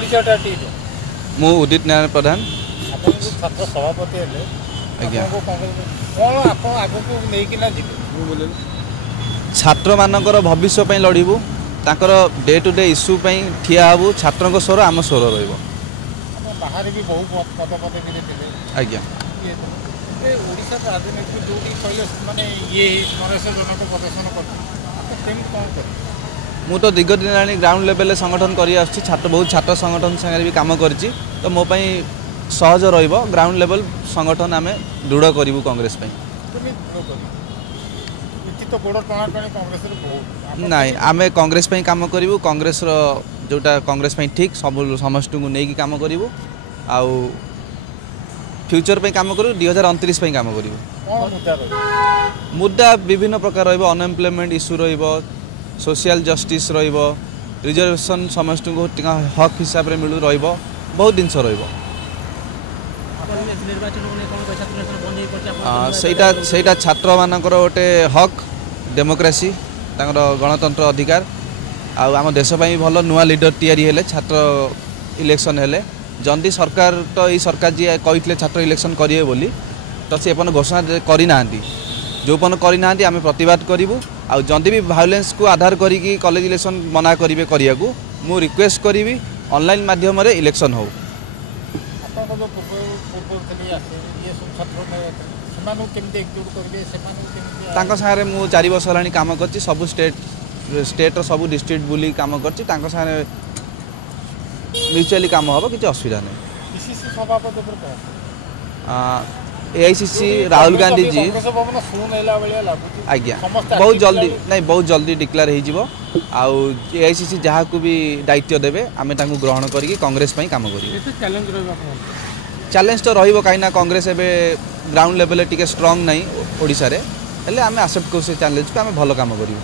परिचयटा ठीक मु उदित नारायण प्रधान आपन छात्र सभापति हेले आज्ञा कौन आप आगो को लेकिना जीवे छात्र मानकर भविष्य पई लड़िबू ताकर डे टू डे इश्यू पई ठिया हबू छात्रक स्वर आम स्वर रहइबो बाहर भी बहुत पद पदवी थे आज्ञा ओडिशा राजनीति जो कहले माने ये नरेश जनक प्रदर्शन कर कौन कर मु तो दीर्घ दिन आनी ग्राउंड लेवल संगठन करी आछि छात्र बहुत छात्र संगठन संगे भी काम करछि तो मो पई सहज रहिबो ग्राउंड लेवल संगठन आमे दृढ़ करिवु कांग्रेस पई तो गोड़ टणा टणी कांग्रेस रे बहुत नाही आमे कांग्रेस पई काम करिवु कांग्रेस रो जोटा कांग्रेस पई ठीक सब समस्त को नेकी काम करिवु आउ फ्यूचर पे काम करू 2029 पे काम करू मुद्दा विभिन्न प्रकार रहिबो अनएम्प्लॉयमेंट इश्यू रहिबो सोशल जस्टिस रहिबो रिजर्वेशन समस्त को हक हिसाब रे मिलू रहिबो बहुत दिन रहिबो सेटा छात्र मानकर गोटे हक डेमोक्रेसी तांकर गणतंत्र अधिकार आउ आम देश पई भलो नुआ लीडर तैयारी हेले छात्र इलेक्शन हेले जल्दी सरकार तो ये सरकार जी कही छात्र इलेक्शन करेंगे बोली तो सी अपन घोषणा करना जो पन करना आम प्रतिवाद करूँ आउ जदि भी भायोलेंस को आधार करी कॉलेज इलेक्शन मना करेंगे करने मु रिक्वेस्ट करी ऑनलाइन माध्यम इलेक्शन हो सारे मु 4 वर्ष है कम कर सब स्टेट सब डिस्ट्रिक्ट बुली कम कर म्यूचुअली काम हम किसी असुविधा नहीं एआईसीसी राहुल गांधी जी आज्ञा बहुत जल्दी डिक्लेयर हो एआईसीसी जहाँ को भी दायित्व देवे आम ग्रहण करके कांग्रेस काम कर चैलेंज तो रही कहीं कांग्रेस एवं ग्राउंड लेवल टे स्ट्रांग नहीं ओडिशा रे हेले आम एक्सेप्ट कर चैलेंज को आम भल काम करूँ।